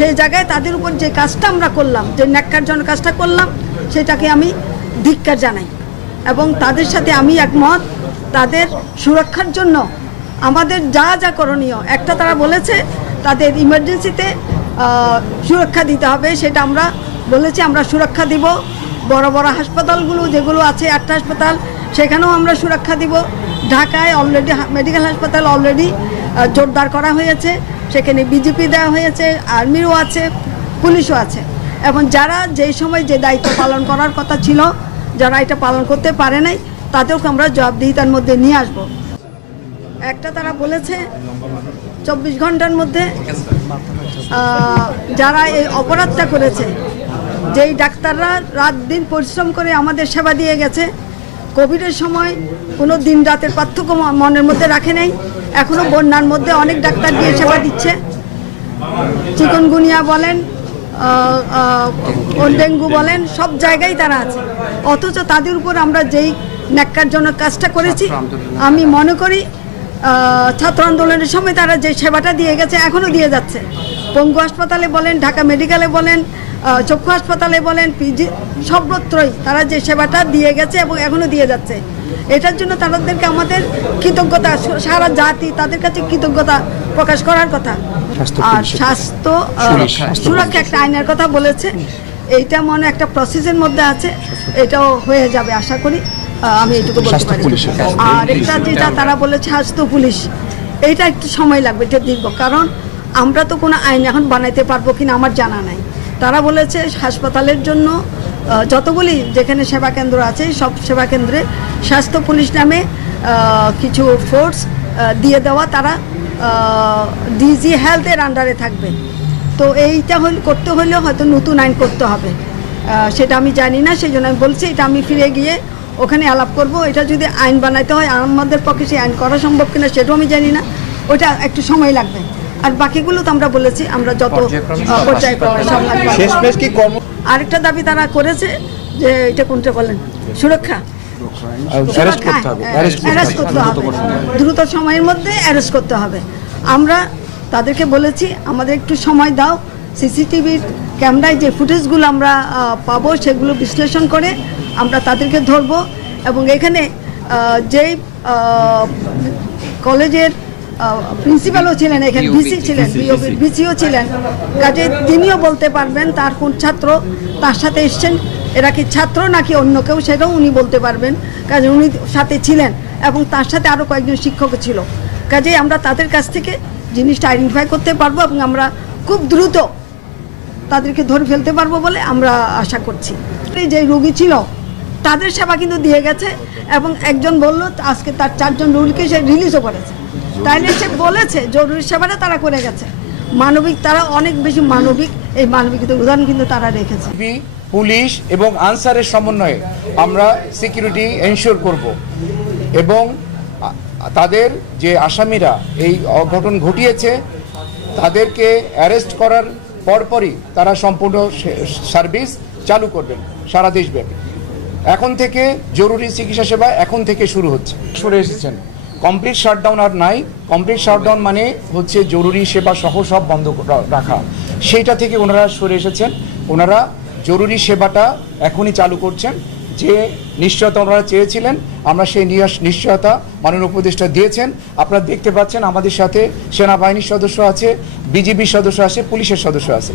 সেই জায়গায় তাদের উপর যে কাজটা আমরা করলাম, যে ন্যাক্কারজনক কাজটা করলাম, সেটাকে আমি ধিক্কার জানাই এবং তাদের সাথে আমি একমত। তাদের সুরক্ষার জন্য আমাদের যা যা করণীয়, একটা তারা বলেছে তাদের ইমার্জেন্সিতে সুরক্ষা দিতে হবে, সেটা আমরা বলেছি আমরা সুরক্ষা দিব। বড় বড় হাসপাতালগুলো যেগুলো আছে, একটা হাসপাতাল, সেখানেও আমরা সুরক্ষা দিব। ঢাকায় অলরেডি মেডিকেল হাসপাতাল অলরেডি জোরদার করা হয়েছে, সেখানে বিজেপি দেওয়া হয়েছে, আর্মিরও আছে, পুলিশও আছে। এবং যারা যেই সময় যে দায়িত্ব পালন করার কথা ছিল, যারা এটা পালন করতে পারে নাই, তাদেরকে আমরা জবাবদিহিতার মধ্যে নিয়ে আসব। একটা তারা বলেছে 24 ঘন্টার মধ্যে যারা এই অপরাধটা করেছে, যেই ডাক্তাররা রাত দিন পরিশ্রম করে আমাদের সেবা দিয়ে গেছে, কোভিডের সময় কোনো দিন রাতের পার্থক্য মনের মধ্যে রাখে নাই, এখনও বন্যার মধ্যে অনেক ডাক্তার দিয়ে সেবা দিচ্ছে। চিকনগুনিয়া বলেন, ডেঙ্গু বলেন, সব জায়গায় তারা আছে। অথচ তাদের উপর আমরা যেই ন্যাক্কারজনক কাজটা করেছি, আমি মনে করি ছাত্র আন্দোলনের সময় তারা যে সেবাটা দিয়ে গেছে, এখনও দিয়ে যাচ্ছে। পঙ্গু হাসপাতালে বলেন, ঢাকা মেডিকেলে বলেন, চক্ষু হাসপাতালে বলেন, পিজি, সর্বত্রই তারা যে সেবাটা দিয়ে গেছে এবং এখনও দিয়ে যাচ্ছে। এটার জন্য তাদেরকে আমাদের কৃতজ্ঞতা, সারা জাতি তাদের কাছে কৃতজ্ঞতা প্রকাশ করার কথা। আর স্বাস্থ্য সুরক্ষা একটা আইনের কথা বলেছে, এইটা মনে একটা প্রসেসের মধ্যে আছে, এটাও হয়ে যাবে আশা করি, আমি এইটুকু বলতে পারি। আর এটা যেটা তারা বলেছে স্বাস্থ্য পুলিশ, এইটা একটু সময় লাগবে, এটা দীর্ঘ, কারণ আমরা তো কোনো আইন এখন বানাইতে পারবো কিনা আমার জানা নাই। তারা বলেছে হাসপাতালের জন্য যতগুলি যেখানে সেবা কেন্দ্র আছে, সব সেবা কেন্দ্রে স্বাস্থ্য পুলিশ নামে কিছু ফোর্স দিয়ে দেওয়া, তারা ডিজি হেলথের আন্ডারে থাকবে। তো এইটা করতে হলেও হয়তো নতুন আইন করতে হবে, সেটা আমি জানি না, সেই জন্য আমি বলছি এটা আমি ফিরে গিয়ে ওখানে আলাপ করব। এটা যদি আইন বানাইতে হয় আমাদের পক্ষে সেই আইন করা সম্ভব কিনা সেটাও আমি জানি না, ওটা একটু সময় লাগবে। আর বাকিগুলো তো আমরা বলেছি আমরা যত পর্যায়ক্রমে সব। আরেকটা দাবি তারা করেছে যে এটা কোনটা বলেন, সুরক্ষা, অ্যারেস্ট করতে হবে, দ্রুত সময়ের মধ্যে অ্যারেস্ট করতে হবে। আমরা তাদেরকে বলেছি আমাদের একটু সময় দাও, সিসিটিভির ক্যামেরায় যে ফুটেজগুলো আমরা পাবো সেগুলো বিশ্লেষণ করে আমরা তাদেরকে ধরবো। এবং এখানে যেই কলেজের প্রিন্সিপালও ছিলেন, এখানে ভিসি ছিলেন, ভিসিও ছিলেন, কাজে তিনিও বলতে পারবেন তার কোন ছাত্র তার সাথে এসছেন, এরা কি ছাত্র নাকি অন্য কেউ, সেটাও উনি বলতে পারবেন, কাজে উনি সাথে ছিলেন এবং তার সাথে আরও কয়েকজন শিক্ষক ছিল। কাজে আমরা তাদের কাছ থেকে জিনিসটা আইডেন্টিফাই করতে পারবো এবং আমরা খুব দ্রুত তাদেরকে ধরে ফেলতে পারবো বলে আমরা আশা করছি। যে রোগী ছিল তাদের সেবা কিন্তু দিয়ে গেছে এবং একজন বলল আজকে তার 4 জন রোগীকে সে রিলিজও করেছে, তাইলে সে বলেছে জরুরি সেবাটা তারা করে গেছে। মানবিক, তারা অনেক বেশি মানবিক, এই মানবিকতার উদাহরণ কিন্তু তারা রেখেছে। পুলিশ এবং আনসারের সমন্বয়ে আমরা সিকিউরিটি এনশিওর করব এবং তাদের যে আসামিরা এই অঘটন ঘটিয়েছে তাদেরকে অ্যারেস্ট করার পরপরই তারা সম্পূর্ণ সার্ভিস চালু করবেন সারা দেশব্যাপী। এখন থেকে জরুরি চিকিৎসা সেবা এখন থেকে শুরু হচ্ছে। সরে এসেছেন, কমপ্লিট শাটডাউন আর নাই। কমপ্লিট শাটডাউন মানে হচ্ছে জরুরি সেবা সহ সব বন্ধ রাখা, সেইটা থেকে ওনারা সরে এসেছেন। ওনারা জরুরি সেবাটা এখনই চালু করছেন। যে নিশ্চয়তা ওনারা চেয়েছিলেন, আমরা সেই নিশ্চয়তা মাননীয় উপদেষ্টা দিয়েছেন। আপনারা দেখতে পাচ্ছেন আমাদের সাথে সেনাবাহিনীর সদস্য আছে, বিজিবির সদস্য আছে, পুলিশের সদস্য আছে।